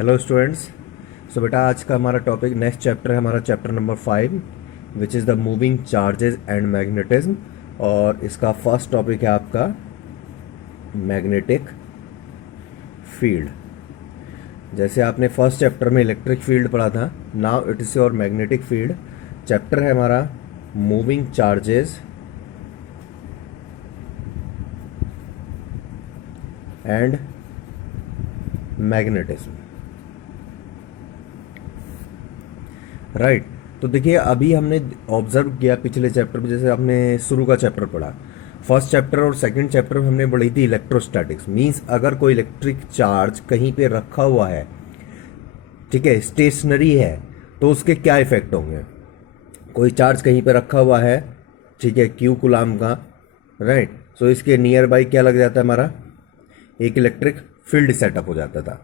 Hello students. सो बेटा आज का हमारा टॉपिक नेक्स्ट चैप्टर है हमारा chapter number 5 which is the moving charges and magnetism. और इसका फर्स्ट टॉपिक है आपका मैग्नेटिक फील्ड। जैसे आपने फर्स्ट चैप्टर में इलेक्ट्रिक फील्ड पढ़ा था, now it is your magnetic field. Chapter है हमारा moving charges and magnetism. Right. तो देखिए अभी हमने ऑब्जर्व किया पिछले चैप्टर में, जैसे आपने शुरू का चैप्टर पढ़ा, फर्स्ट चैप्टर और सेकंड चैप्टर में हमने पढ़ी थी इलेक्ट्रोस्टैटिक्स। मींस अगर कोई इलेक्ट्रिक चार्ज कहीं पे रखा हुआ है, ठीक है, स्टेशनरी है, तो उसके क्या इफेक्ट होंगे। कोई चार्ज कहीं पे रखा हुआ है, ठीक है, क्यू कुलाम का, राइट। सो इसके नियर बाई क्या लग जाता है, हमारा एक इलेक्ट्रिक फील्ड सेटअप हो जाता था।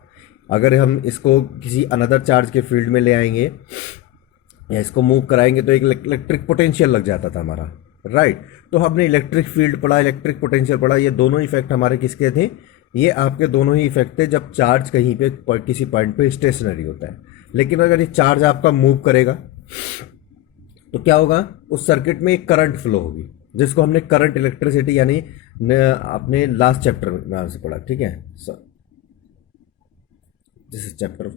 अगर हम इसको किसी अनदर चार्ज के फील्ड में ले आएंगे या इसको मूव कराएंगे तो एक इलेक्ट्रिक पोटेंशियल लग जाता था हमारा, राइट। तो हमने इलेक्ट्रिक फील्ड पढ़ा, इलेक्ट्रिक पोटेंशियल पढ़ा। ये दोनों इफेक्ट हमारे किसके थे? ये आपके दोनों ही इफेक्ट थे जब चार्ज कहीं पे किसी पॉइंट पे स्टेशनरी होता है। लेकिन अगर ये चार्ज आपका मूव करेगा तो क्या होगा? उस सर्किट में एक करंट फ्लो होगी, जिसको हमने करंट इलेक्ट्रिसिटी यानी अपने लास्ट चैप्टर में नाम से पढ़ा, ठीक है, दिस इज चैप्टर।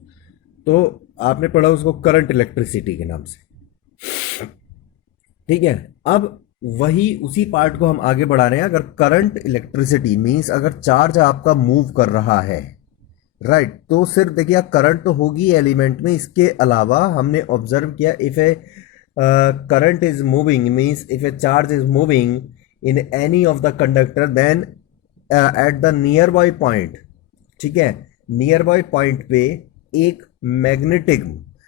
तो आपने पढ़ा उसको करंट इलेक्ट्रिसिटी के नाम से, ठीक है। अब वही उसी पार्ट को हम आगे बढ़ा रहे हैं। अगर करंट इलेक्ट्रिसिटी मींस अगर चार्ज आपका मूव कर रहा है, राइट, तो सिर्फ देखिए करंट तो होगी एलिमेंट में, इसके अलावा हमने ऑब्जर्व किया if a current is moving means if a charge is moving in any of the conductor then at the nearby point, ठीक है, नियर बाई पॉइंट पे एक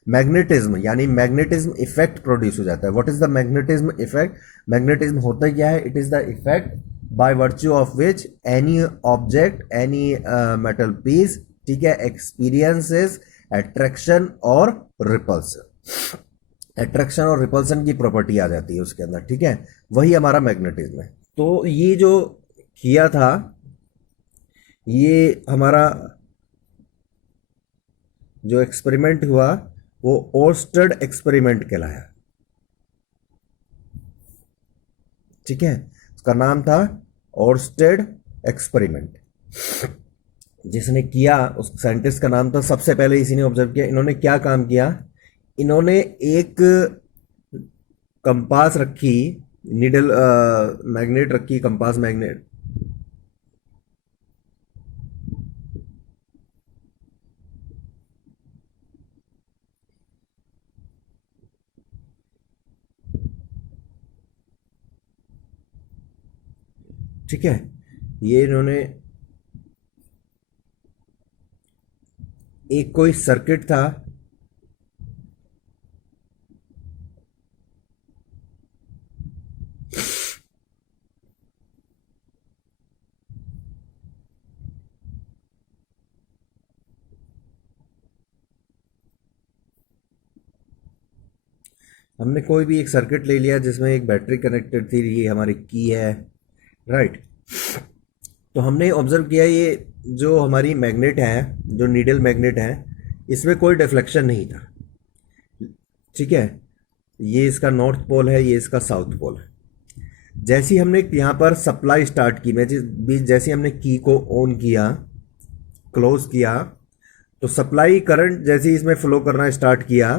मैग्नेटिज्म यानी मैग्नेटिज्म इफेक्ट प्रोड्यूस हो जाता है। What is the magnetism effect? Magnetism होता क्या है? It is the effect by virtue of which any object, any metal piece, ठीक है, एक्सपीरियंसेस अट्रैक्शन और रिपल्सन। अट्रैक्शन और रिपल्सन की प्रॉपर्टी आ जाती है उसके अंदर, ठीक है। वही हमारा मैग्नेटिज्म है। तो ये जो किया था, ये हमारा जो एक्सपेरिमेंट हुआ वो ओर्स्टेड एक्सपेरिमेंट कहलाया, ठीक है। उसका नाम था ओर्स्टेड एक्सपेरिमेंट। जिसने किया उस साइंटिस्ट का नाम था, सबसे पहले इसी ने ऑब्जर्व किया। इन्होंने क्या काम किया? इन्होंने एक कंपास रखी, नीडल मैग्नेट रखी, कंपास मैग्नेट, ठीक है। ये इन्होंने एक कोई सर्किट था, हमने कोई भी एक सर्किट ले लिया जिसमें एक बैटरी कनेक्टेड थी, ये हमारी की है, राइट। तो हमने ऑब्जर्व किया ये जो हमारी मैग्नेट है, जो नीडल मैग्नेट है, इसमें कोई डिफ्लेक्शन नहीं था, ठीक है। ये इसका नॉर्थ पोल है, ये इसका साउथ पोल है। जैसे ही हमने यहाँ पर सप्लाई स्टार्ट की, मैं जैसे हमने की को ऑन किया, क्लोज किया, तो सप्लाई करंट जैसे ही इसमें फ्लो करना स्टार्ट किया,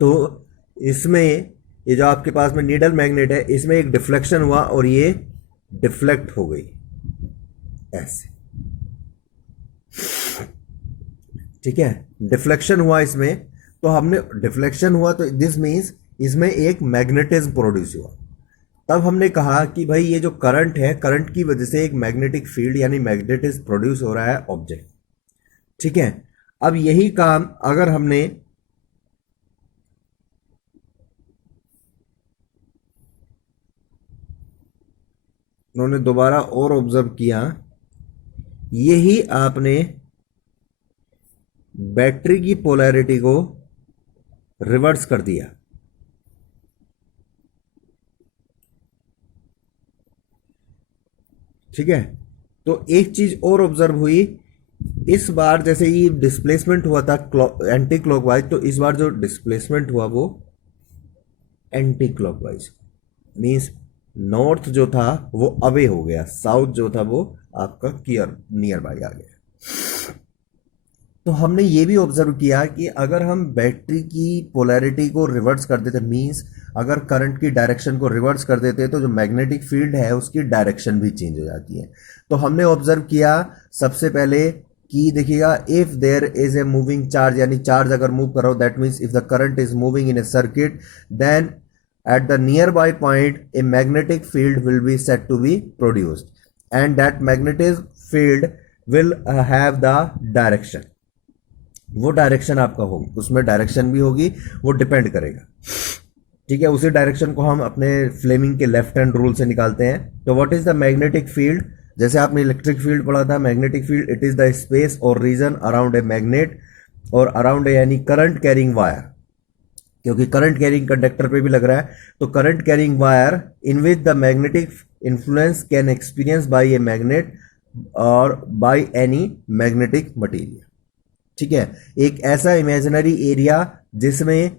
तो इसमें ये जो आपके पास में नीडल मैग्नेट है, इसमें एक डिफ्लेक्शन हुआ और ये डिफ्लेक्ट हो गई ऐसे, ठीक है। डिफ्लेक्शन हुआ इसमें, तो हमने डिफ्लेक्शन हुआ तो दिस मीन्स इसमें एक मैग्नेटिज्म प्रोड्यूस हुआ। तब हमने कहा कि भाई ये जो करंट है, करंट की वजह से एक मैग्नेटिक फील्ड यानी मैग्नेटिज्म प्रोड्यूस हो रहा है ऑब्जेक्ट, ठीक है। अब यही काम अगर हमने उन्होंने दोबारा और ऑब्जर्व किया, यही आपने बैटरी की पोलैरिटी को रिवर्स कर दिया, ठीक है। तो एक चीज और ऑब्जर्व हुई, इस बार जैसे ये डिस्प्लेसमेंट हुआ था एंटी क्लॉकवाइज, तो इस बार जो डिस्प्लेसमेंट हुआ वो एंटी क्लॉकवाइज, मीन्स नॉर्थ जो था वो अवे हो गया, साउथ जो था वो आपका नियर बाई आ गया। तो हमने ये भी ऑब्जर्व किया कि अगर हम बैटरी की पोलैरिटी को रिवर्स कर देते, मीन्स अगर करंट की डायरेक्शन को रिवर्स कर देते तो जो मैग्नेटिक फील्ड है उसकी डायरेक्शन भी चेंज हो जाती है। तो हमने ऑब्जर्व किया सबसे पहले कि देखिएगा, if there is a moving charge, यानी चार्ज अगर मूव कर रहा हो, that means if the current is moving in a circuit, then at the nearby point a magnetic field will be said to be produced, and that magnetic field will have the direction, वो direction आपका होगी, उसमें direction भी होगी, वो depend करेगा। ठीक है, उसी डायरेक्शन को हम अपने फ्लेमिंग के लेफ्ट हैंड रूल से निकालते हैं। तो what is the magnetic field, जैसे आपने इलेक्ट्रिक फील्ड पढ़ा था, magnetic field it is the space और रीजन अराउंड ए मैग्नेट, और अराउंड ए यानी करंट कैरिंग वायर, क्योंकि करंट कैरिंग कंडक्टर पे भी लग रहा है, तो current carrying wire in which the magnetic influence can experience by a magnet और बाय एनी मैग्नेटिक मटेरियल। ठीक है, एक ऐसा इमेजिनरी एरिया जिसमें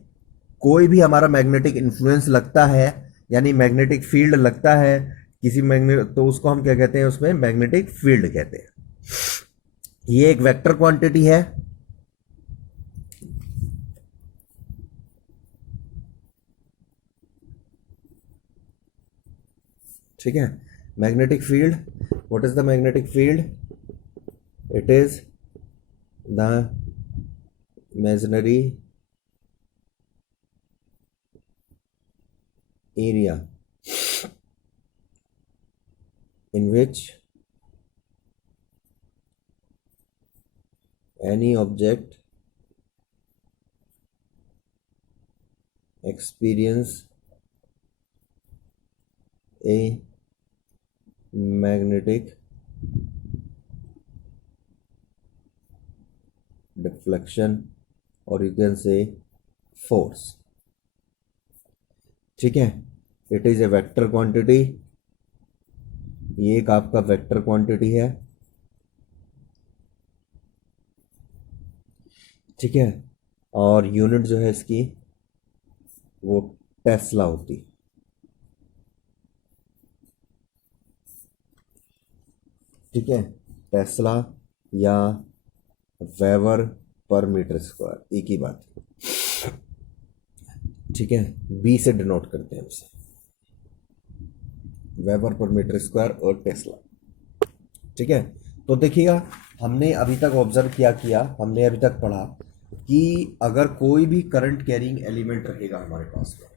कोई भी हमारा मैग्नेटिक इन्फ्लुएंस लगता है, यानी मैग्नेटिक फील्ड लगता है किसी मैग्नेट, तो उसको हम क्या कहते हैं, उसमें मैग्नेटिक फील्ड कहते हैं। ये एक वेक्टर क्वांटिटी है। ठीक है, magnetic field, what is the magnetic field, it is the imaginary area in which any object experience a magnetic deflection, or you can say force। ठीक है, it is a vector quantity, ये एक आपका vector quantity है। ठीक है, और unit जो है इसकी वो टेस्ला होती। ठीक है, टेस्ला या वेबर पर मीटर स्क्वायर, एक ही बात। ठीक है, बी से डिनोट करते हैं इसे, वेबर पर मीटर स्क्वायर और टेस्ला। ठीक है, तो देखिएगा, हमने अभी तक ऑब्जर्व किया हमने अभी तक पढ़ा कि अगर कोई भी करंट कैरिंग एलिमेंट रहेगा हमारे पास में,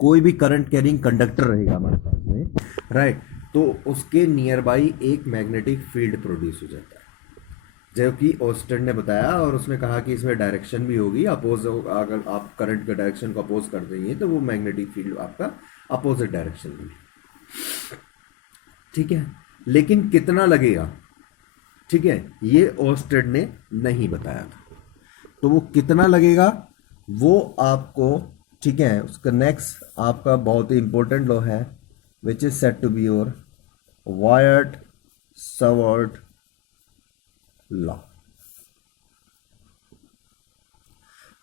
कोई भी करंट कैरिंग कंडक्टर रहेगा हमारे पास में, राइट, तो उसके नियर बाई एक मैग्नेटिक फील्ड प्रोड्यूस हो जाता है, जो कि ओस्टेड ने बताया, और उसने कहा कि इसमें डायरेक्शन भी होगी अपोज, अगर आप करंट के डायरेक्शन को अपोज कर देंगे तो वो मैग्नेटिक फील्ड आपका अपोजिट डायरेक्शन में। ठीक है, लेकिन कितना लगेगा, ठीक है, ये ओस्टेड ने नहीं बताया था, तो वो कितना लगेगा वो आपको, ठीक है, उसका नेक्स्ट आपका बहुत ही इंपॉर्टेंट लॉ है, which is said to be your Biot Savart law.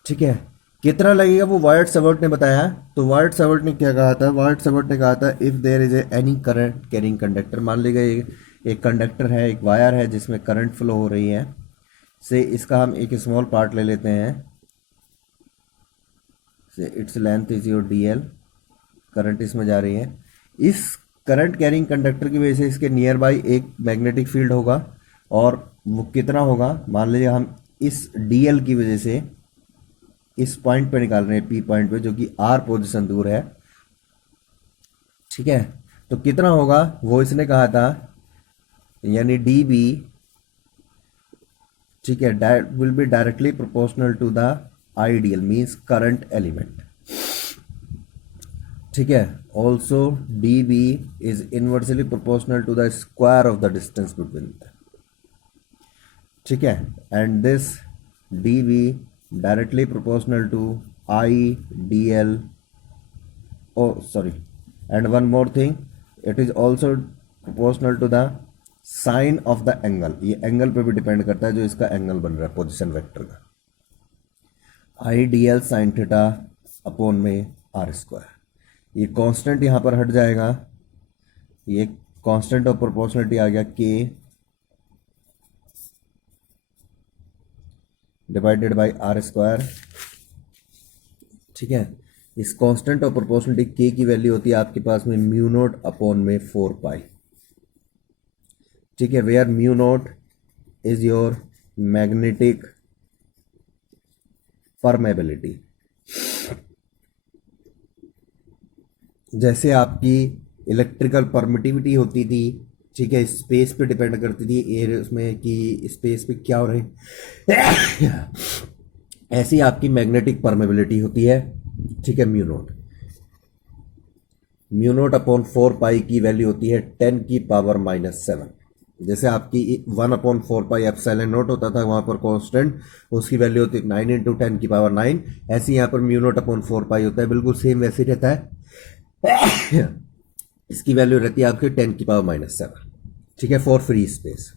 ठीक है, कितना लगेगा वो वायर्ड-सावर्त ने बताया। तो वायर्ड-सावर्त ने क्या कहा था, वायर्ड-सावर्त ने कहा था if there is any current carrying conductor, मान लीजिए एक कंडक्टर है, एक वायर है जिसमें करंट फ्लो हो रही है, से इसका हम एक स्मॉल पार्ट ले लेते हैं, से its length is your dl, current इसमें जा रही है, इस करंट कैरिंग कंडक्टर की वजह से इसके नियर बाई एक मैग्नेटिक फील्ड होगा, और वो कितना होगा, मान लीजिए हम इस dl की वजह से इस पॉइंट पे निकाल रहे हैं, P पॉइंट पे, जो कि R पोजीशन दूर है। ठीक है, तो कितना होगा वो इसने कहा था, यानी dB, ठीक है, will be directly proportional to the Idl, means current element. ठीक है, also dB is inversely proportional to the square of the distance between. ठीक है, and this dB directly proportional to IDL, oh sorry, and one more thing, it is also proportional to the sine of the angle, ये angle पे भी depend करता है जो इसका angle बन रहा है पोजीशन वेक्टर का, आई D L sine theta upon में आर स्क्वायर। ये कांस्टेंट यहाँ पर हट जाएगा, ये कांस्टेंट ऑफ प्रोपोर्शनलिटी आ गया के डिवाइडेड बाय आर स्क्वायर। ठीक है, इस कांस्टेंट ऑफ प्रोपोर्शनलिटी के की वैल्यू होती है आपके पास में म्यू नोट अपॉन में 4 पाई। ठीक है, where mu naught is your magnetic permeability. जैसे आपकी इलेक्ट्रिकल परमिटिविटी होती थी, ठीक है, स्पेस पे डिपेंड करती थी एयर उसमें कि स्पेस पे क्या हो रहे ऐसी आपकी मैग्नेटिक परमेबिलिटी होती है। ठीक है, म्यू नोट अपॉन 4 पाई की वैल्यू होती है 10 की पावर -7। जैसे आपकी 1 अपॉन 4 पाई एप्सिलॉन नोट होता था वहां पर कांस्टेंट, उसकी वैल्यू होती है 9 इंटू 10 की पावर 9। ऐसे यहाँ पर म्यू नोट अपॉन 4 पाई होता है, बिल्कुल सेम वैसे ही रहता है। इसकी वैल्यू रहती है आपकी 10 की पावर -7। ठीक है, फॉर फ्री स्पेस।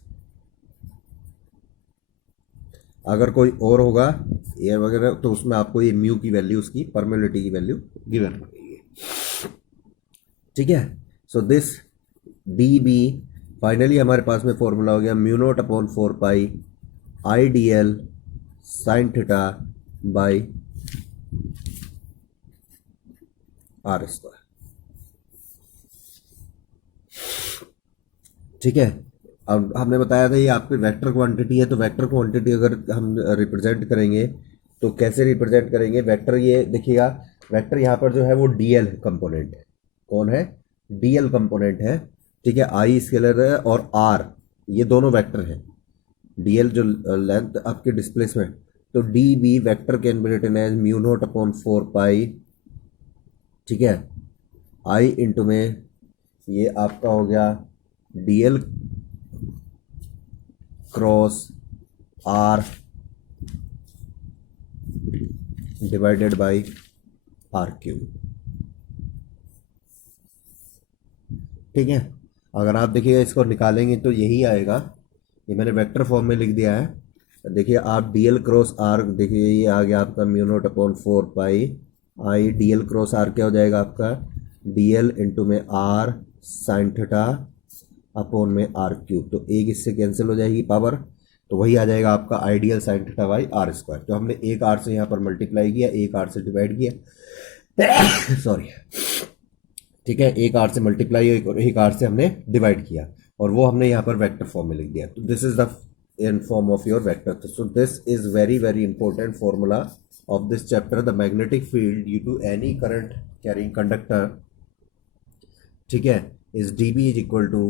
अगर कोई और होगा एयर वगैरह तो उसमें आपको ये म्यू की वैल्यू, उसकी परमेबिलिटी की वैल्यू गिवन पड़ेगी। ठीक है, so this D B finally हमारे पास में फॉर्मूला हो गया mu naught upon 4 pi I D L sine theta by R square. ठीक है, अब हमने बताया था ये आपकी वेक्टर क्वांटिटी है, तो वेक्टर क्वांटिटी अगर हम रिप्रेजेंट करेंगे तो कैसे रिप्रेजेंट करेंगे वेक्टर, ये देखिएगा वेक्टर यहाँ पर जो है वो डीएल कंपोनेंट है। कौन है? डीएल कंपोनेंट है। ठीक है, आई स्केलर है और आर ये दोनों वेक्टर हैं। डीएल जो लेंथ आपके डिस्प्लेसमेंट, तो D B vector can be written as mu naught upon 4 pi. ठीक है, आई इंटू में ये आपका हो गया DL cross R divided by R cube. ठीक है, अगर आप देखिएगा इसको निकालेंगे तो यही आएगा, ये मैंने वेक्टर फॉर्म में लिख दिया है। देखिए आप डीएल क्रॉस आर, देखिए ये आ गया आपका mu naught upon 4 pi I DL cross R क्या हो जाएगा आपका डीएल इंटू में आर साइन थीटा अपॉन में आर क्यूब। तो एक इससे कैंसिल हो जाएगी पावर, तो वही आ जाएगा आपका Idl sine theta by R square. तो हमने एक आर से यहाँ पर मल्टीप्लाई किया, एक आर से डिवाइड किया सॉरी। ठीक है, एक आर से मल्टीप्लाई एक आर से हमने डिवाइड किया और वो हमने यहाँ पर वेक्टर फॉर्म में लिख दिया। तो this is the in form of your vector. So this is very very important formula of this chapter. The magnetic field due to any current carrying conductor, ठीक है, is D B is equal to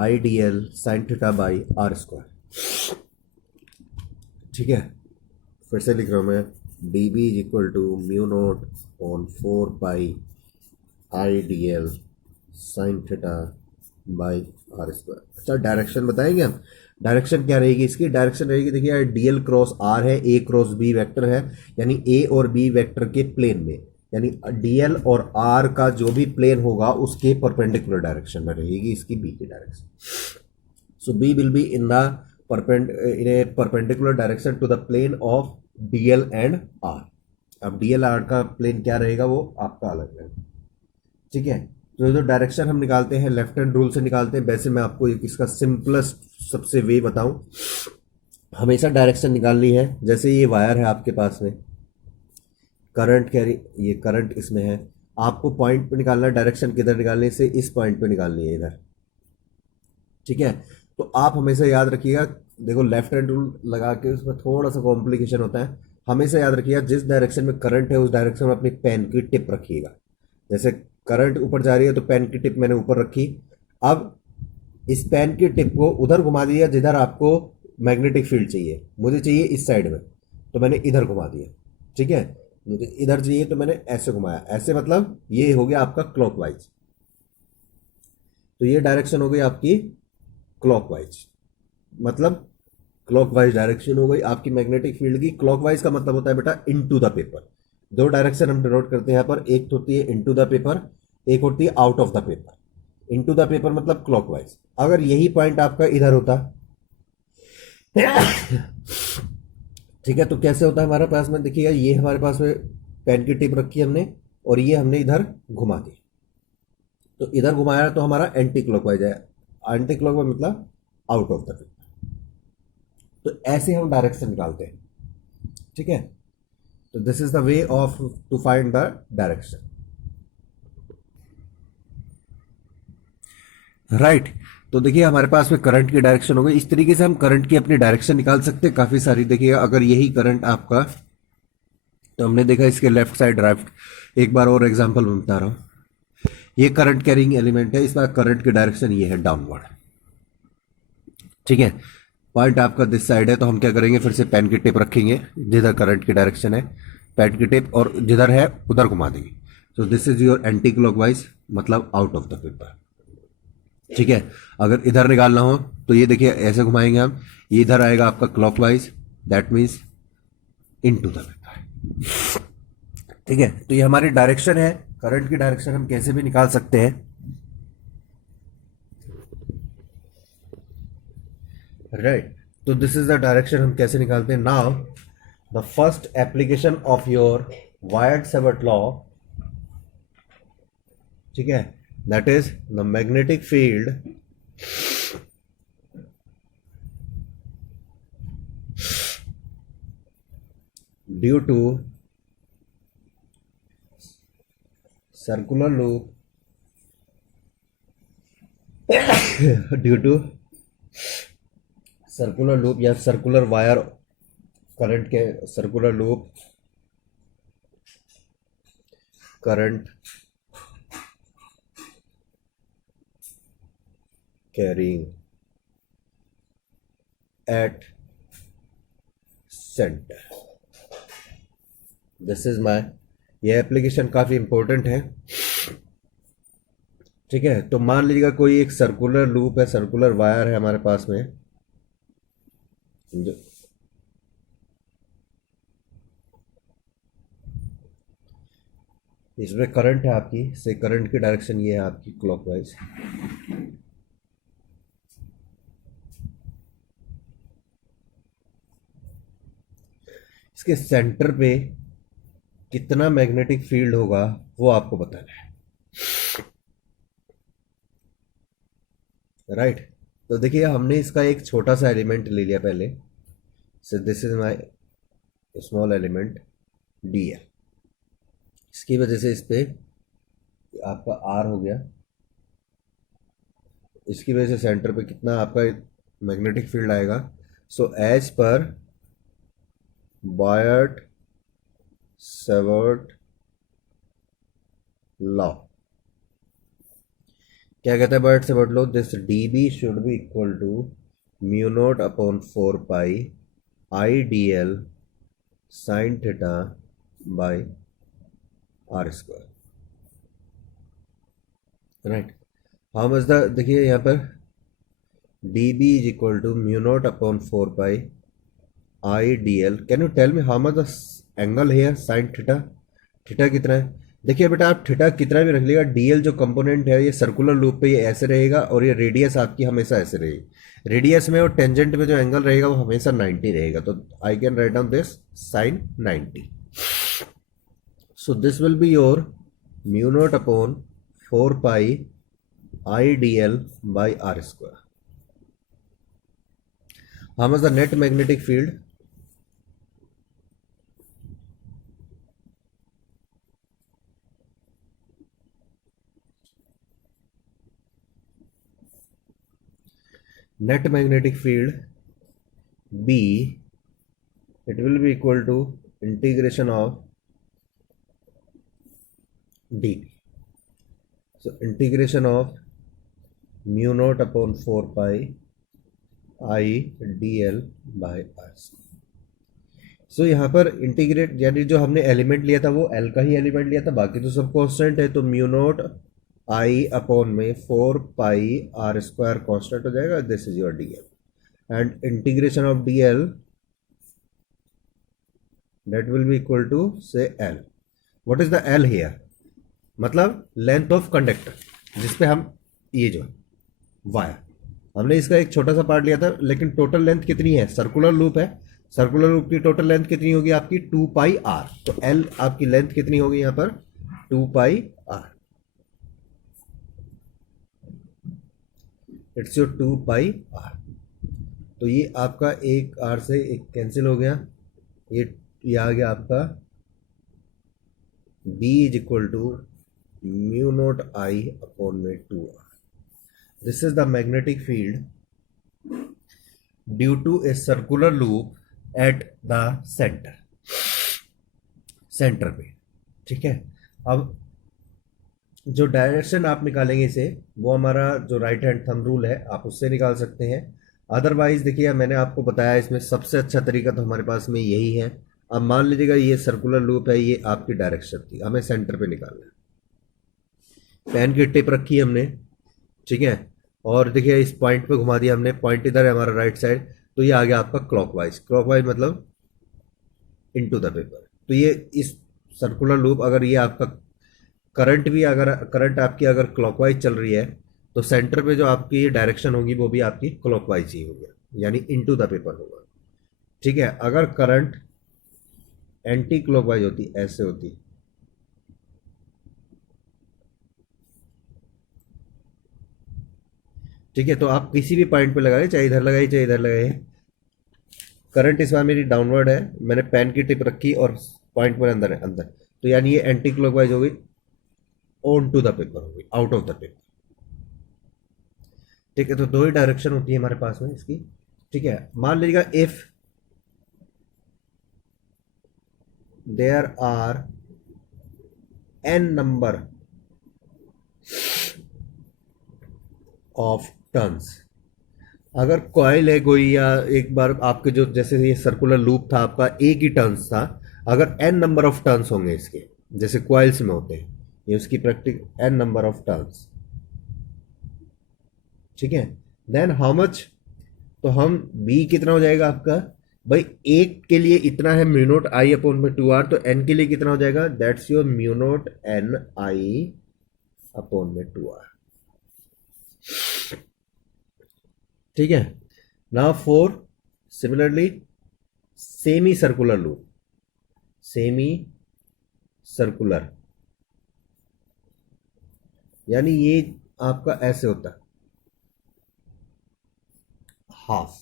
I D L sine theta by R square. ठीक है, फिर से लिख रहा हूँ मैं, D B is equal to mu naught on 4 pi I D L sine theta by R square. अच्छा, direction बताएंगे हम। डायरेक्शन क्या रहेगी इसकी? डायरेक्शन रहेगी, देखिए डीएल क्रॉस आर है, ए क्रॉस बी वेक्टर है, यानी ए और बी वेक्टर के प्लेन में, यानी डीएल और आर का जो भी प्लेन होगा उसके परपेंडिकुलर डायरेक्शन में रहेगी इसकी बी की direction. So B will be in the perpendicular direction to the plane of DL and R. अब डीएल आर का प्लेन क्या रहेगा वो आपका अलग रहेगा। ठीक है, तो जो डायरेक्शन हम निकालते हैं लेफ्ट हैंड रूल से निकालते हैं। वैसे मैं आपको इसका सिंपलेस्ट सबसे वे बताऊं, हमेशा डायरेक्शन निकालनी है। जैसे ये वायर है आपके पास में, करंट कैरी, ये करंट इसमें है, आपको पॉइंट पे निकालना है। डायरेक्शन किधर निकालने से? इस पॉइंट पे निकालनी है, इधर। ठीक है, तो आप हमेशा याद रखिएगा, देखो लेफ्ट हैंड रूल लगा के उसमें थोड़ा सा कॉम्प्लिकेशन होता है। हमेशा याद रखिएगा जिस डायरेक्शन में करंट है उस डायरेक्शन में अपनी पेन की टिप रखिएगा। जैसे करंट ऊपर जा रही है तो पेन की टिप मैंने ऊपर रखी। अब इस पेन की टिप को उधर घुमा दिया जिधर आपको मैग्नेटिक फील्ड चाहिए। मुझे चाहिए इस साइड में, तो मैंने इधर घुमा दिया। ठीक है, मुझे इधर चाहिए तो मैंने ऐसे घुमाया। ऐसे मतलब ये हो गया आपका क्लॉकवाइज। तो ये डायरेक्शन हो गई आपकी क्लॉकवाइज, मतलब क्लॉकवाइज डायरेक्शन हो गई आपकी मैग्नेटिक फील्ड की। क्लॉकवाइज का मतलब होता है बेटा इनटू द पेपर। दो डायरेक्शन हम डिनोट करते हैं यहाँ पर, एक होती है इनटू द पेपर, एक होती है out of the paper. Into the paper मतलब क्लॉकवाइज। अगर यही पॉइंट आपका इधर होता, ठीक है, तो कैसे होता है हमारे पास में, देखिएगा ये हमारे पास में पेन की टिप रखी हमने और ये हमने इधर घुमा दी, तो इधर घुमाया तो हमारा एंटी क्लॉकवाइज है। एंटी क्लॉकवाइज मतलब आउट ऑफ द पेपर। तो ऐसे हम डायरेक्शन निकालते हैं, ठीक है। तो this is the way of to find the direction, right. तो देखिए हमारे पास में करंट की डायरेक्शन हो गई। इस तरीके से हम करंट की अपनी डायरेक्शन निकाल सकते हैं काफी सारी। देखिए अगर यही करंट आपका, तो हमने देखा इसके लेफ्ट साइड राइट। एक बार और एग्जांपल मैं बता रहा हूं, ये करंट कैरिंग एलिमेंट है, इस बार करंट की डायरेक्शन ये है डाउनवर्ड, ठीक है। पॉइंट आपका दिस साइड है, तो हम क्या करेंगे, फिर से पेन की टिप रखेंगे जिधर करंट की डायरेक्शन है, पेन की टिप, और जिधर है उधर घुमा देंगे। तो this is your anti clockwise मतलब आउट ऑफ द पेपर, ठीक है। अगर इधर निकालना हो तो ये देखिए ऐसे घुमाएंगे हम, ये इधर आएगा आपका clockwise, that means into the paper, ठीक है। तो ये हमारी डायरेक्शन है। करंट की डायरेक्शन हम कैसे भी निकाल सकते हैं, राइट। तो दिस इज द डायरेक्शन हम कैसे निकालते हैं। Now the first application of your Biot Savart law, ठीक है, that is the magnetic field due to circular loop due to circular loop या सर्कुलर वायर करंट के circular loop current carrying at centre. This is my, ये application काफी important है, ठीक है। तो मान लीजिएगा कोई एक सर्कुलर लूप है, सर्कुलर वायर है हमारे पास में, इसमें करंट है आपकी, से करंट की डायरेक्शन ये है आपकी क्लॉकवाइज, इसके सेंटर पे कितना मैग्नेटिक फील्ड होगा वो आपको बताना है, राइट। तो देखिए हमने इसका एक छोटा सा एलिमेंट ले लिया पहले, सो this is my small element D L. इसकी वजह से इस पे आपका आर हो गया, इसकी वजह से सेंटर पे कितना आपका मैग्नेटिक फील्ड आएगा। So as per बायर्ड Savart law, क्या कहता है Biot Savart law, this D B should be equal to mu naught upon 4 pi I D L sine theta by R square, right. How much the, देखिए यहाँ पर D B is equal to mu naught upon 4 pi I D L. Can you tell me how much the angle here sine theta, theta कितना है। देखिए बेटा आप theta कितना भी रख लिएगा, डीएल जो कंपोनेंट है ये सर्कुलर लूप पे ये ऐसे रहेगा, और ये रेडियस आपकी हमेशा ऐसे रहेगी। रेडियस में और टेंजेंट में जो एंगल रहेगा वो हमेशा 90 रहेगा, तो I can write down this sine 90। So this will be your mu naught upon 4 pi I D L by R square. How much the net magnetic field, net magnetic field B, it will be equal to integration of dB. So integration of mu naught upon 4 pi I dl by r. सो यहाँ पर integrate, यानी जो हमने element लिया था वो L का ही element लिया था, बाकी तो सब कांस्टेंट है। तो म्यू नॉट आई अपॉन में 4 पाई आर स्क्वायर कांस्टेंट हो जाएगा, this is your D L, and integration of D L that will be equal to से L. What is the L here, मतलब लेंथ ऑफ कंडक्टर जिसपे हम ये जो via, हमने इसका एक छोटा सा पार्ट लिया था, लेकिन टोटल लेंथ कितनी है, सर्कुलर लूप है, सर्कुलर लूप की टोटल लेंथ कितनी होगी आपकी 2πr। तो एल आपकी लेंथ कितनी होगी यहाँ पर 2πr, इट्स योर 2πr। तो ये आपका एक आर से एक कैंसिल हो गया, ये आ गया आपका B is equal to mu naught I upon में 2r। This is the magnetic field due to a circular loop at the centre, centre पे। ठीक है, अब जो डायरेक्शन आप निकालेंगे इसे, वो हमारा जो राइट हैंड थंब रूल है आप उससे निकाल सकते हैं। अदरवाइज देखिए मैंने आपको बताया इसमें सबसे अच्छा तरीका तो हमारे पास में यही है। अब मान लीजिएगा ये सर्कुलर लूप है, ये आपकी डायरेक्शन थी, हमें सेंटर पे निकालना है। पेन की टिप रखी हमने, ठीक है, और देखिए इस पॉइंट पे घुमा दिया हमने, पॉइंट इधर है हमारा राइट साइड, तो ये आ गया आपका क्लॉकवाइज, क्लॉकवाइज मतलब इनटू द पेपर। तो ये इस सर्कुलर लूप, अगर ये आपका करंट भी, अगर करंट आपकी अगर क्लॉकवाइज चल रही है तो सेंटर पे जो आपकी डायरेक्शन होगी वो भी आपकी क्लॉकवाइज ही होगी, यानी इनटू द पेपर होगा। ठीक है, अगर करंट एंटी क्लॉकवाइज होती, ऐसे होती, ठीक है, तो आप किसी भी पॉइंट पे लगाइए, चाहे इधर लगाइए चाहे इधर लगाइए, करंट इस बार मेरी डाउनवर्ड है, मैंने पेन की टिप रखी और पॉइंट पर अंदर है, अंदर, तो यानी ये एंटी क्लॉकवाइज हो गई, ऑन टू द पेपर हो गई, आउट ऑफ द पेपर। ठीक है, तो दो ही डायरेक्शन होती है हमारे पास में इसकी। ठीक है, मान लीजिएगा if there are n number of turns, अगर कॉइल है कोई, या एक बार आपके जो जैसे ये सर्कुलर लूप था आपका एक ही टर्न्स था, अगर n नंबर ऑफ टर्न्स होंगे इसके, जैसे कॉइल्स में होते हैं, ये उसकी प्रैक्टिक n नंबर ऑफ टर्न्स। ठीक है, देन हाउ मच, तो हम b कितना हो जाएगा आपका, भाई एक के लिए इतना है म्यू नोट आई अपॉन में 2r, तो n के लिए कितना हो जाएगा, that's your mu naught n I upon में 2r। ठीक है, now for similarly semi circular loop, semi circular यानी ये आपका ऐसे होता है हाफ,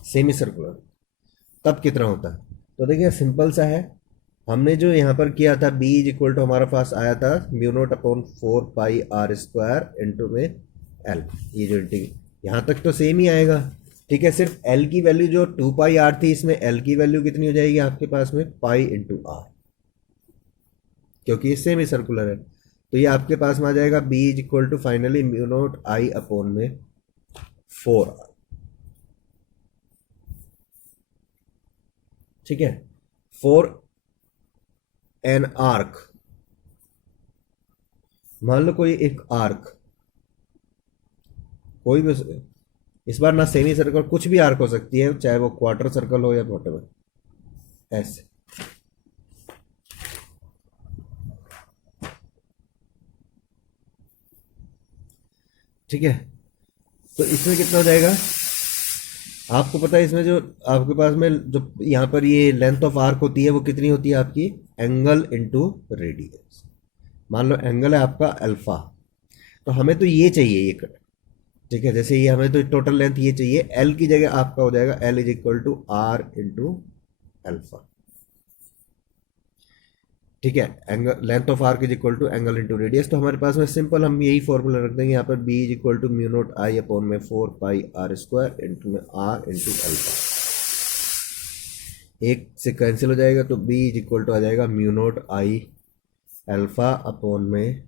सेमी सर्कुलर तब कितना होता है, तो देखिए सिंपल सा है, हमने जो यहाँ पर किया था b इज इक्वल टू हमारा पास आया था mu naught upon 4πr² into में l, ये जो इंटीग्रेट यहाँ तक तो सेम ही आएगा। ठीक है, सिर्फ l की वैल्यू जो 2πr थी, इसमें l की वैल्यू कितनी हो जाएगी आपके पास में पाई इंटू r, क्योंकि ये सेम ही सर्कुलर है, तो ये आपके पास में आ जाएगा b is equal to finally mu naught I upon में 4r। ठीक है, फॉर एन आर्क, मान लो कोई एक आर्क, कोई भी, इस बार ना सेमी सर्कल, कुछ भी आर्क हो सकती है, चाहे वो क्वार्टर सर्कल हो या व्हाटएवर, ऐसे। ठीक है, तो इसमें कितना हो जाएगा, आपको पता है इसमें जो आपके पास में जो यहाँ पर ये लेंथ ऑफ आर्क होती है वो कितनी होती है आपकी, एंगल इनटू रेडियस। मान लो एंगल है आपका अल्फा, तो हमें तो ये चाहिए ये कट। ठीक है, जैसे ये हमें तो टोटल लेंथ ये चाहिए, एल की जगह आपका हो जाएगा L is equal to R into alpha. ठीक है, angle length of arc is equal to angle into radius, तो हमारे पास में सिंपल हम यही फॉर्मूला रख देंगे यहाँ पर b is equal to mu naught I upon में 4πr² इंटू में r इंटू अल्फा, एक से कैंसिल हो जाएगा, तो b इज इक्वल टू आ जाएगा म्यू नोट आई अल्फा अपॉन में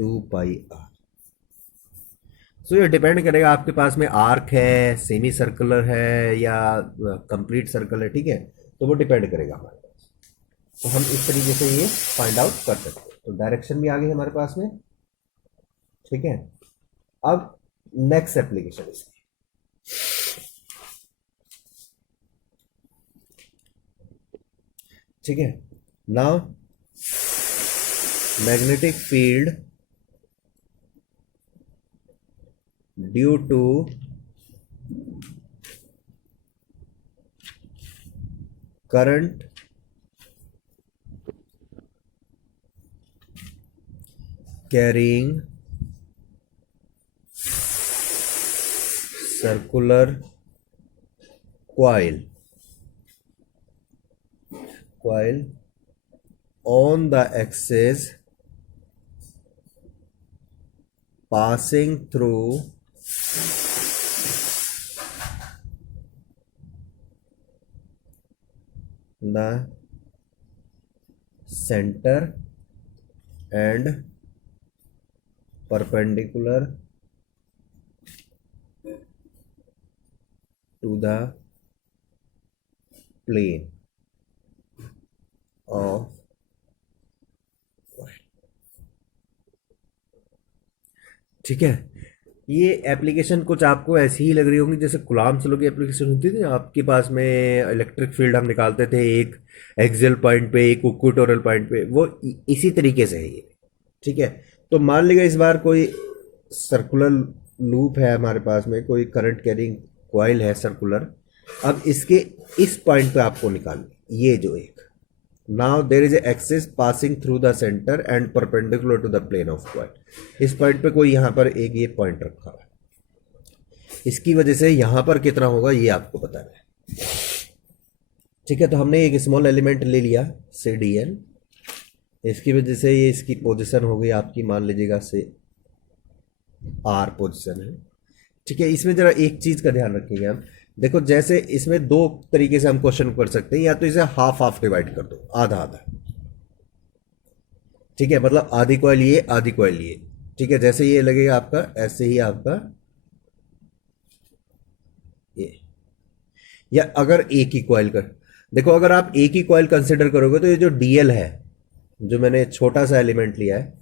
2πr। सो ये डिपेंड करेगा आपके पास में आर्क है, सेमी सर्कुलर है, या कंप्लीट सर्कल है। ठीक है, तो वो डिपेंड करेगा हमारे पास, तो हम इस तरीके से ये फाइंड आउट कर सकते हैं। तो डायरेक्शन भी आ गई हमारे पास में। ठीक है, अब नेक्स्ट एप्लीकेशन इसकी, ठीक है, now magnetic field due to current carrying circular coil on the axis passing through the center and perpendicular to the plane of ठीक है। ये एप्लीकेशन कुछ आपको ऐसी ही लग रही होंगी जैसे गुलाम स्लो की एप्लीकेशन होती थी, आपके पास में इलेक्ट्रिक फील्ड हम निकालते थे एक एक्सियल पॉइंट पे, एक इक्वेटोरियल पॉइंट पे, वो इसी तरीके से है ये। ठीक है, तो मान लीजिए इस बार कोई सर्कुलर लूप है हमारे पास में, कोई करंट कैरिंग कॉइल है सर्कुलर। अब इसके इस पॉइंट पे आपको निकालना, ये जो एक, now there is a axis passing through the centre and perpendicular to the plane of coil. इस पॉइंट पे कोई यहाँ पर एक ये पॉइंट रखा हुआ है, इसकी वजह से यहाँ पर कितना होगा ये आपको बताना है। ठीक है, तो हमने एक स्मॉल एलिमेंट ले लिया से डी एन, इसकी वजह से ये इसकी पोजीशन हो गई आपकी, मान लीजिएगा से आर पोजीशन है। ठीक है, इसमें जरा एक चीज का ध्यान रखेंगे हम, देखो जैसे इसमें दो तरीके से हम क्वेश्चन कर सकते हैं, या तो इसे हाफ हाफ डिवाइड कर दो, आधा आधा। ठीक है, मतलब आधी कॉइल ये, आधी कॉइल ये। ठीक है, जैसे ये लगेगा आपका, ऐसे ही आपका ये, या अगर एक ही कॉइल कर, देखो अगर आप एक ही कॉइल कंसिडर करोगे तो ये जो डीएल है, जो मैंने छोटा सा एलिमेंट लिया है,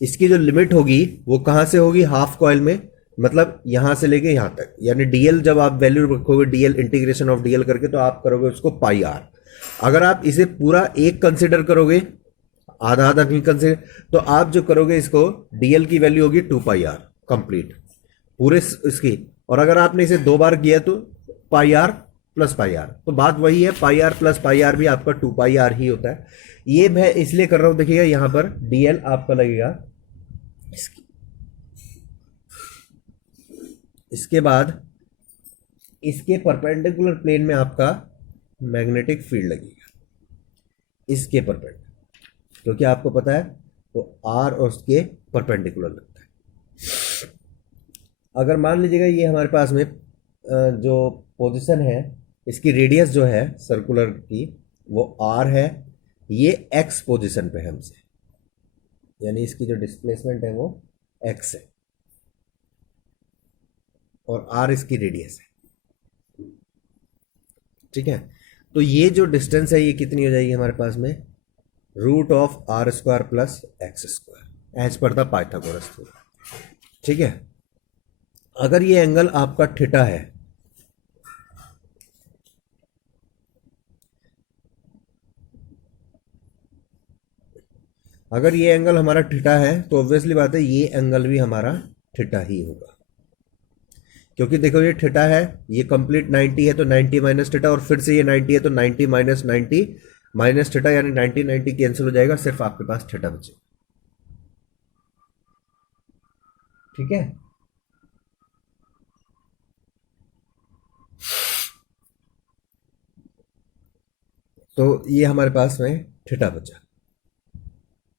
इसकी जो लिमिट होगी वो कहां से होगी, हाफ कॉइल में, मतलब यहां से लेके यहां तक। यानी डीएल जब आप वैल्यू रखोगे, डीएल इंटीग्रेशन ऑफ डीएल करके, तो आप करोगे उसको पाई आर। अगर आप इसे पूरा एक कंसिडर करोगे, आधा आधा नहीं कंसिडर, तो आप जो करोगे इसको, डीएल की वैल्यू होगी 2 पाई आर कंप्लीट पूरे इसकी। और अगर आपने इसे दो बार किया तो पाई आर प्लस पाई आर, तो बात वही है, पाई आर प्लस पाई आर भी आपका 2 पाई आर ही होता है। ये मैं इसलिए कर रहा हूं, देखिएगा यहां पर डीएल आपका लगेगा इसके बाद इसके परपेंडिकुलर प्लेन में आपका मैग्नेटिक फील्ड लगेगा, इसके परपेंडिकुलर, क्योंकि आपको पता है तो आर और उसके परपेंडिकुलर लगता है। अगर मान लीजिएगा ये हमारे पास में जो पोजीशन है, इसकी रेडियस जो है सर्कुलर की वो आर है, ये एक्स पोजीशन पे है हमसे, यानी इसकी जो डिस्प्लेसमेंट है वो एक्स है, और आर इसकी रेडियस है। ठीक है, तो ये जो डिस्टेंस है ये कितनी हो जाएगी हमारे पास में, root of R square plus X square as per the Pythagoras theorem. ठीक है, अगर ये एंगल आपका थीटा है, अगर ये एंगल हमारा थीटा है तो ऑब्वियसली बात है ये एंगल भी हमारा थीटा ही होगा, क्योंकि देखो ये थीटा है, ये कंप्लीट 90 है तो 90 माइनस थीटा, और फिर से ये 90 है तो 90 माइनस 90 माइनस थीटा, यानी 90 90 कैंसिल हो जाएगा, सिर्फ आपके पास थीटा बचेगा। ठीक है, तो ये हमारे पास में थीटा बचा,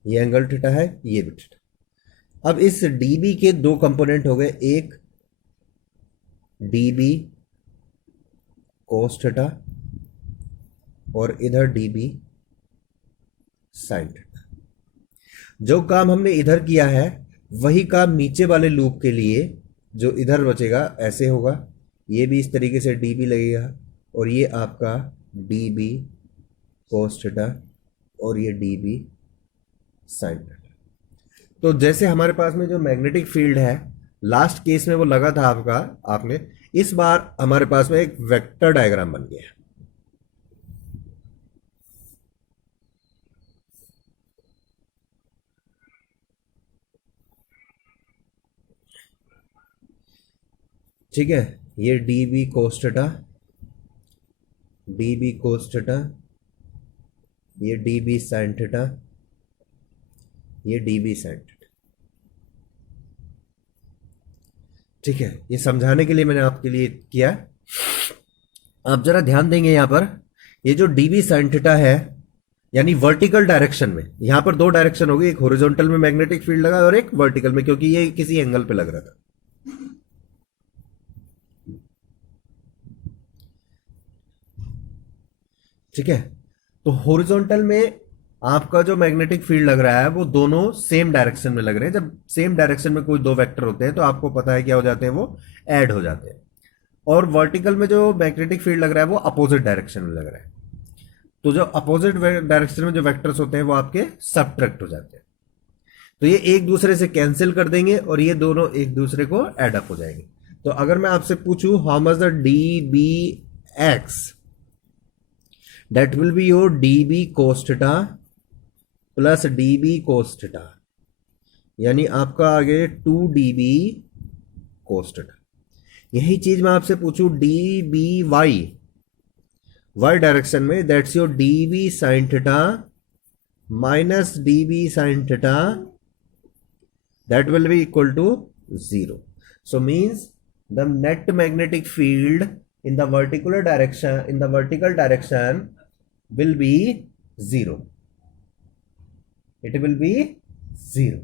ये एंगल थीटा है, ये भी थीटा। अब इस डीबी के दो कंपोनेंट हो गए, एक डीबी कोस थीटा और इधर डीबी साइन थीटा। जो काम हमने इधर किया है वही काम नीचे वाले लूप के लिए जो इधर बचेगा ऐसे होगा, ये भी इस तरीके से डीबी लगेगा, और ये आपका डीबी कोस थीटा और ये डीबी साइन थीटा। तो जैसे हमारे पास में जो मैग्नेटिक फील्ड है लास्ट केस में वो लगा था आपका, आपने, इस बार हमारे पास में एक वेक्टर डायग्राम बन गया। ठीक है, ये डी बी कोस्टटा, डी बी कोस्टटा, ये डी बी साइन थीटा, ये डी बी साइन थीटा। ठीक है, ये समझाने के लिए मैंने आपके लिए किया। आप जरा ध्यान देंगे यहां पर, ये जो डी बी साइन थीटा है यानी वर्टिकल डायरेक्शन में, यहां पर दो डायरेक्शन होगी, एक हॉरिजॉन्टल में मैग्नेटिक फील्ड लगा और एक वर्टिकल में, क्योंकि ये किसी एंगल पे लग रहा था। ठीक है, तो हॉरिजॉन्टल में आपका जो मैग्नेटिक फील्ड लग रहा है वो दोनों सेम डायरेक्शन में लग रहे हैं। जब सेम डायरेक्शन में कोई दो वेक्टर होते हैं तो आपको पता है क्या हो जाते हैं, वो ऐड हो जाते हैं। और वर्टिकल में जो मैग्नेटिक फील्ड लग रहा है वो अपोजिट डायरेक्शन में लग रहा है, तो जो अपोजिट डायरेक्शन में जो वेक्टर्स होते हैं वो आपके सब्ट्रैक्ट हो जाते हैं। तो ये एक दूसरे से कैंसिल कर देंगे और ये दोनों एक दूसरे को एड अप हो जाएंगे। तो अगर मैं आपसे पूछूं how much the D B X, that will be your D B cos theta plus D B cos theta, यानी आपका आगे 2db cos थीटा। यही चीज मैं आपसे पूछूं डी बी वाई डायरेक्शन में, that's your D B sine theta minus D B sine theta, that will be equal to 0। So means the net magnetic field in the vertical direction will be 0. It will be 0.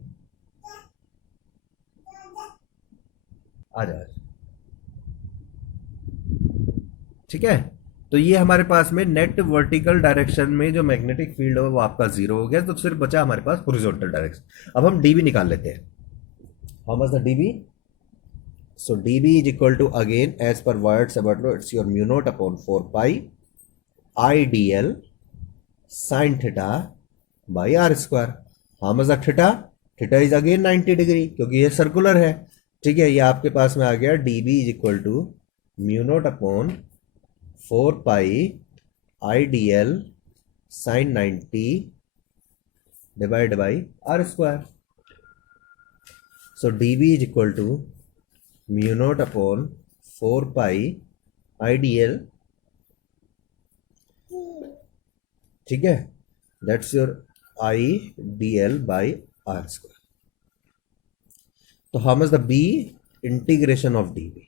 आ जाए। ठीक है, तो ये हमारे पास में net vertical direction में जो मैग्नेटिक फील्ड है वो आपका 0 हो गया। तो सिर्फ बचा हमारे पास हॉरिजॉन्टल डायरेक्शन। अब हम डीबी निकाल लेते हैं। How much the dB? So dB is equal to, again as per Wyatt-Sabato, it's your mu naught upon 4 pi I dl sin theta by r square. How much the theta? Theta is again 90 degree, क्योंकि ये circular है। ठीक है, ये आपके पास में आ गया dB is equal to mu naught upon 4 pi I dl sin 90 divided by r square. So dB is equal to mu naught upon 4 pi I dl, ठीक है, दैट्स योर I dl by r square. तो how much the B? Integration of dB।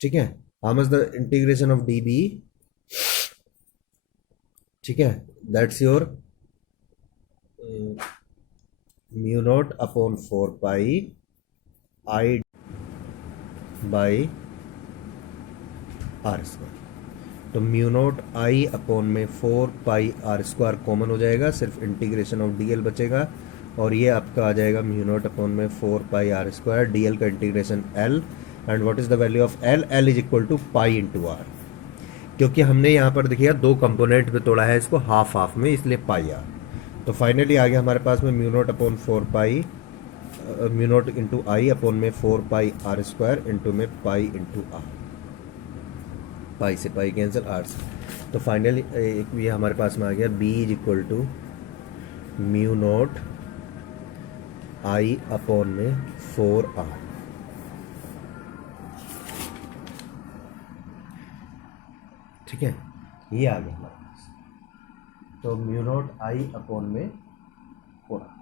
ठीक है, how much the integration of dB? ठीक है, that's your mu naught upon 4 pi I by r square. तो mu naught I upon में 4 pi R square common हो जाएगा, सिर्फ integration of DL बचेगा और ये आपका आ जाएगा म्यू नोट अपॉन में 4 पाई आर स्क्वायर, डीएल का integration L, and what is the value of L? L is equal to pi into R, क्योंकि हमने यहाँ पर देखिए दो कंपोनेंट में तोड़ा है इसको हाफ हाफ में, इसलिए पाई आर। तो फाइनली आ गया हमारे पास में mu naught upon 4 pi mu naught into I upon में 4 पाई आर स्क्वायर इंटू में पाई इंटू आर, पाई से पाई कैंसिल, आर से। तो फाइनली ये हमारे पास में आ गया B is equal to mu naught I upon में 4 आर। ठीक है, ये आ गया हमारे पास। तो म्यू नोट आई अपॉन में 4 आर।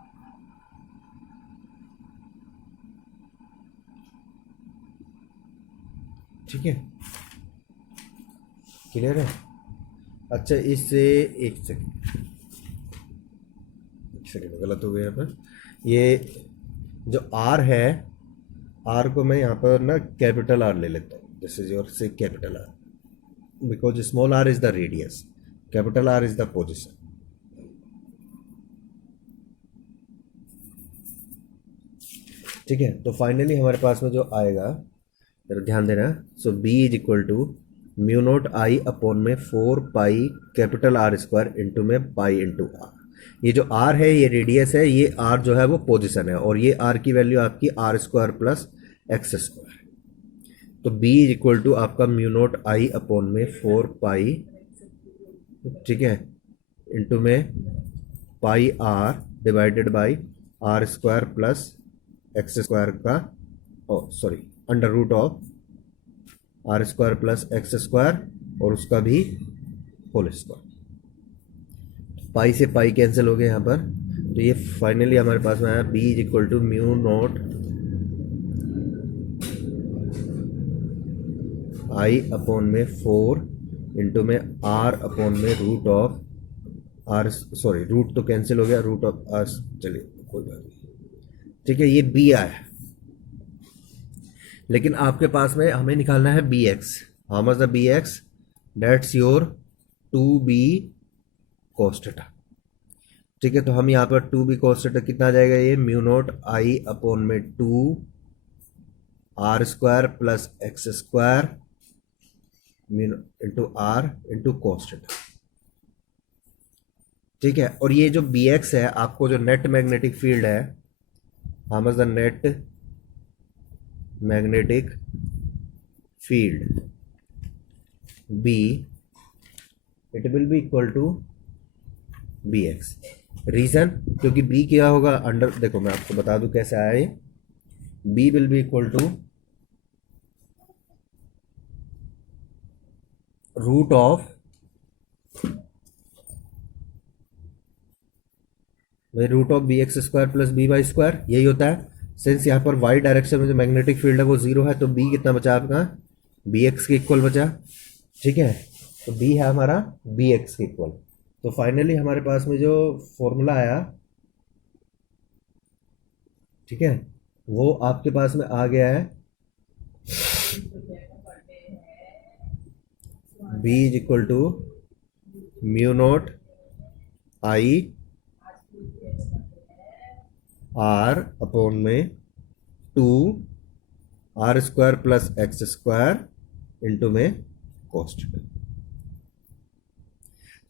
ठीक है, क्लियर है? अच्छा, इससे एक सेकेंड गलत हो गया यहाँ पर। ये जो आर है, आर को मैं यहाँ पर ना कैपिटल आर ले लेता हूँ। दिस इज योर से capital R, because small R is the radius, capital R is the position. ठीक है, तो फाइनली हमारे पास में जो आएगा, जरा ध्यान देना। So B is equal to mu naught I upon में 4 pi capital R square into में पाई इंटू आर। ये जो आर है ये रेडियस है, ये आर जो है वो पोजिशन है, और ये आर की वैल्यू आपकी R square plus X square. तो बी इज इक्वल टू आपका म्यू नोट आई अपॉन में 4 पाई, ठीक है, इंटू में pi R divided by R square plus X square का, sorry under root of R square plus X square और उसका भी होल स्क्वायर। पाई से पाई कैंसिल हो गया यहाँ पर, तो ये फाइनली हमारे पास में आया b is equal to mu naught I upon में 4 इंटू में r अपॉन में root of R, sorry root तो कैंसिल हो गया, रूट ऑफ आर, चलिए कोई बात नहीं, ठीक है। ये b आया, लेकिन आपके पास में हमें निकालना है bx। How much the bx? That's your 2b cos theta, ठीक है। तो हम यहाँ पर 2b cos थीटा कितना आ जाएगा, ये म्यू नॉट आई अपॉन में 2 R square plus X square into R into cos theta, ठीक है। और ये जो bx है, आपको जो नेट मैग्नेटिक फील्ड है, how much the net magnetic field b, it will be equal to bx। Reason, क्योंकि b क्या होगा अंडर, देखो मैं आपको बता दूं कैसे आया ये, b will be equal to root of B X square plus B Y square, यही होता है। सिंस यहाँ पर वाई डायरेक्शन में जो मैग्नेटिक फील्ड है वो 0 है, तो b कितना बचा आपका, बी एक्स के इक्वल बचा, ठीक है। तो b है हमारा बी एक्स के इक्वल। तो फाइनली हमारे पास में जो फॉर्मूला आया, ठीक है, वो आपके पास में आ गया है b is equal to mu naught I R upon में 2 R square plus X square into में cos theta.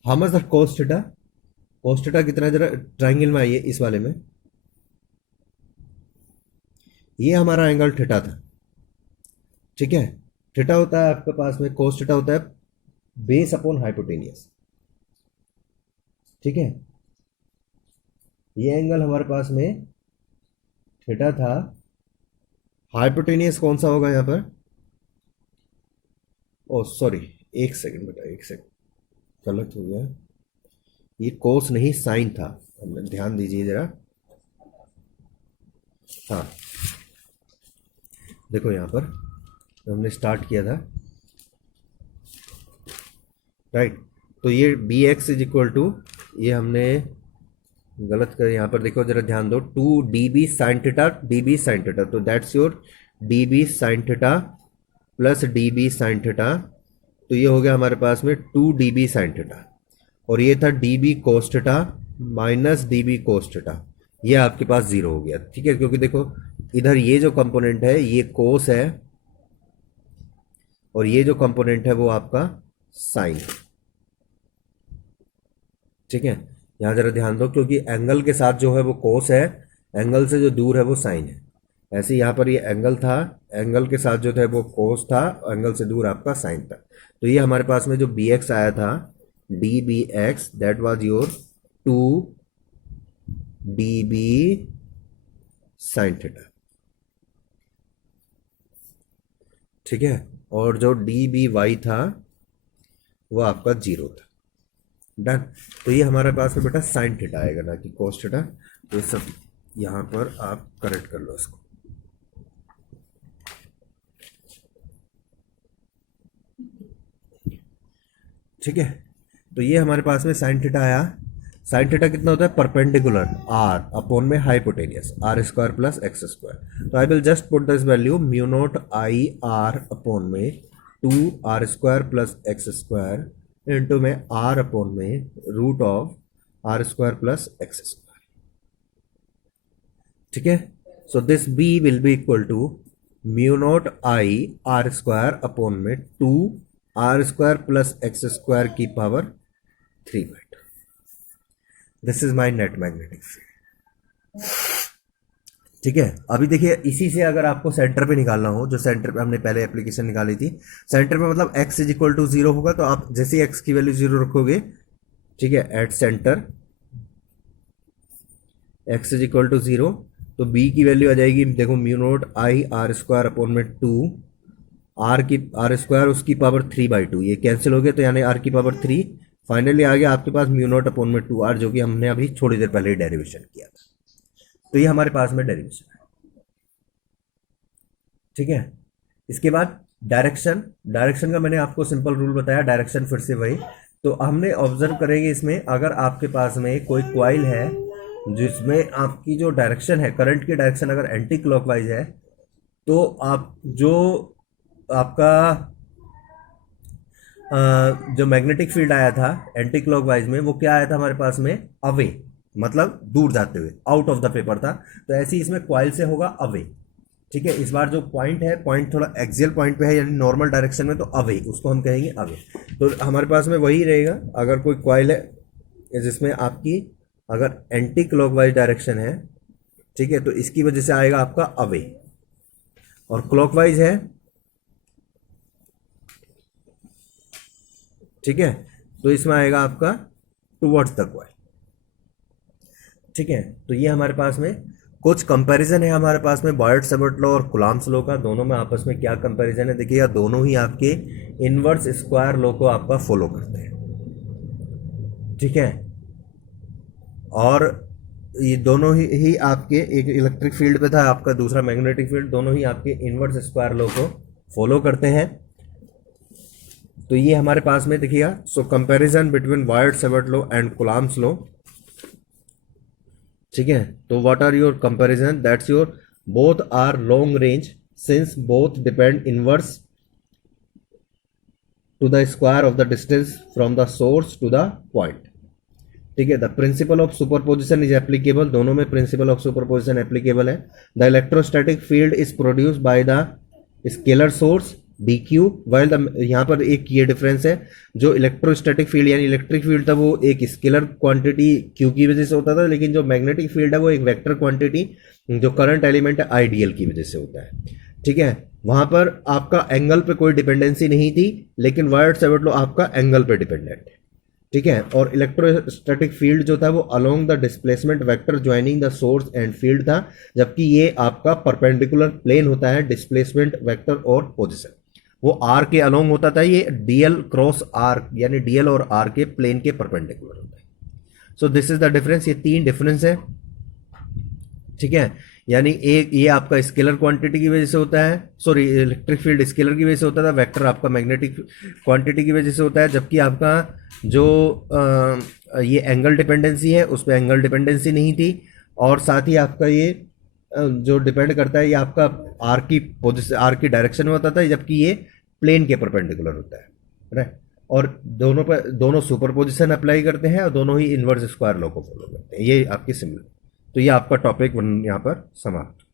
How much the cos theta? cos theta कितना है, जरा ट्राइंगल में आइए, इस वाले में ये हमारा एंगल थीटा था, ठीक है। थीटा होता है आपके पास में, cos थीटा होता है बेस अपॉन हाइपोटेनियस, ठीक है। ये एंगल हमारे पास में थीटा था, हाइपोटेनियस कौन सा होगा यहाँ पर, ओ सॉरी एक सेकंड बेटा, एक सेकंड गलत हो गया, ये कोस नहीं साइन था, हमने ध्यान दीजिए जरा। हाँ देखो यहाँ पर तो हमने स्टार्ट किया था, राइट। तो ये B X is equal to, ये हमने गलत कर, यहाँ पर देखो जरा ध्यान दो, 2 db sine theta, db sine theta, तो that's your db sine theta plus db sine theta, तो ये हो गया हमारे पास में 2 db साइन थीटा, और ये था db cos theta minus db cos theta, ये आपके पास 0 हो गया, ठीक है। क्योंकि देखो इधर ये जो कंपोनेंट है ये cos है, और ये जो कंपोनेंट है वो आपका साइन, ठीक है। यहाँ जरा ध्यान दो, क्योंकि एंगल के साथ जो है वो cos है, एंगल से जो दूर है वो साइन है। ऐसे यहाँ पर ये एंगल था, एंगल के साथ जो था वो cos था, एंगल से दूर आपका साइन था। तो ये हमारे पास में जो bx आया था, dbx, that was your 2 db sine theta, ठीक है। और जो dby था वो आपका 0 था, डन। तो ये हमारे पास में बेटा साइन थीटा आएगा, ना कि cos थीटा। तो ये सब यहाँ पर आप करेक्ट कर लो इसको, ठीक है। तो ये हमारे पास में साइन थीटा आया। साइन थीटा कितना होता है, परपेंडिकुलर आर अपॉन में hypotenuse R square plus X square. तो I will just put this value mu naught I R upon में 2 R square plus X square into में आर अपॉन में root of R square plus X square, ठीक है। So this B will be equal to mu naught I R square upon में 2 R square plus X square की power 3/2। This is my net magnetic field, ठीक है। अभी देखिए इसी से अगर आपको सेंटर पे निकालना हो, जो सेंटर पे हमने पहले एप्लीकेशन निकाली थी, सेंटर पे मतलब x इज इक्वल टू 0 होगा, तो आप जैसे x की वैल्यू 0 रखोगे, ठीक है, at center x is equal to 0, तो बी की वैल्यू आ जाएगी, देखो mu naught I R square upon में 2, आर स्क्वायर उसकी पावर 3/2, ये कैंसिल हो गया तो यानी आर की पावर 3। फाइनली आ गया आपके पास म्यू नोट अपॉन में 2 आर, जो कि हमने अभी थोड़ी देर पहले डेरिवेशन किया था। तो ये हमारे पास में डेरिवेशन है, ठीक है। इसके बाद डायरेक्शन, डायरेक्शन का मैंने आपको सिंपल रूल बताया, डायरेक्शन फिर से वही। तो हमने ऑब्जर्व करेंगे इसमें, अगर आपके पास में कोई क्वाइल है जिसमें आपकी जो डायरेक्शन है, करंट की डायरेक्शन अगर एंटी क्लॉकवाइज है, तो आप जो आपका जो मैग्नेटिक फील्ड आया था एंटी क्लॉकवाइज में, वो क्या आया था हमारे पास में, अवे, मतलब दूर जाते हुए, आउट ऑफ द पेपर था। तो ऐसे ही इसमें क्वाइल से होगा अवे, ठीक है। इस बार जो पॉइंट है, पॉइंट थोड़ा एक्सियल पॉइंट पे है, यानी नॉर्मल डायरेक्शन में, तो अवे उसको हम कहेंगे अवे। तो हमारे पास में वही रहेगा, अगर कोई क्वाइल है जिसमें आपकी अगर एंटी क्लॉकवाइज डायरेक्शन है, ठीक है, तो इसकी वजह से आएगा आपका अवे, और क्लॉकवाइज है, ठीक है, तो इसमें आएगा आपका टुवर्ड्स द क्वाइल, ठीक है। तो ये हमारे पास में कुछ कंपैरिजन है हमारे पास में बॉयड-सावर्त लॉ और कूलॉम्स लॉ का। दोनों में आपस में क्या कंपैरिजन है, देखिएगा दोनों ही आपके इनवर्स स्क्वायर लॉ को आपका फॉलो करते हैं, ठीक है। और ये दोनों ही आपके, एक इलेक्ट्रिक फील्ड पे था आपका, दूसरा मैग्नेटिक फील्ड, दोनों ही आपके इनवर्स स्क्वायर लॉ को फॉलो करते हैं। तो ये हमारे पास में देखिएगा, so comparison between Biot Savart law and Coulomb's law, ठीक है। तो what are your comparison, that's your both are long range since both depend inverse to the square of the distance from the source to the point, ठीक है। The principle of superposition is applicable, दोनों में principle of superposition applicable है। The electrostatic field is produced by the scalar source D Q, while the, यहाँ पर एक ये difference है, जो इलेक्ट्रोस्टैटिक फील्ड यानी इलेक्ट्रिक फील्ड था वो एक स्केलर क्वांटिटी क्यू की वजह से होता था, लेकिन जो मैग्नेटिक फील्ड है वो एक वेक्टर क्वांटिटी जो करंट एलिमेंट है आईडीएल की वजह से होता है, ठीक है। वहां पर आपका एंगल पे कोई डिपेंडेंसी नहीं थी, लेकिन बॉयड-सावर्त लॉ आपका एंगल पे डिपेंडेंट है, ठीक है। और इलेक्ट्रोस्टैटिक फील्ड जो था वो along the displacement vector joining the source and field था, जबकि ये आपका परपेंडिकुलर प्लेन होता है डिस्प्लेसमेंट वेक्टर और पोजीशन, वो आर के अलोंग होता था, ये डीएल क्रॉस आर यानी डीएल और आर के प्लेन के परपेंडिकुलर होता है। So this is the difference, ये 3 डिफरेंस है, ठीक है। यानी एक ये आपका स्केलर क्वांटिटी की वजह से होता है, सॉरी इलेक्ट्रिक फील्ड स्केलर की वजह से होता था, वेक्टर आपका मैग्नेटिक क्वांटिटी की वजह से होता है, जबकि आपका जो ये एंगल डिपेंडेंसी है उस पर एंगल डिपेंडेंसी नहीं थी, और साथ ही आपका ये जो डिपेंड करता है ये आपका आर की पोजिशन, आर की डायरेक्शन में होता था, जबकि ये प्लेन के परपेंडिकुलर होता है, राइट। और दोनों पर दोनों सुपरपोजिशन अप्लाई करते हैं और दोनों ही इनवर्स स्क्वायर लॉ को फॉलो करते हैं, ये आपकी सिमिलर। तो ये आपका टॉपिक 1 यहाँ पर समाप्त।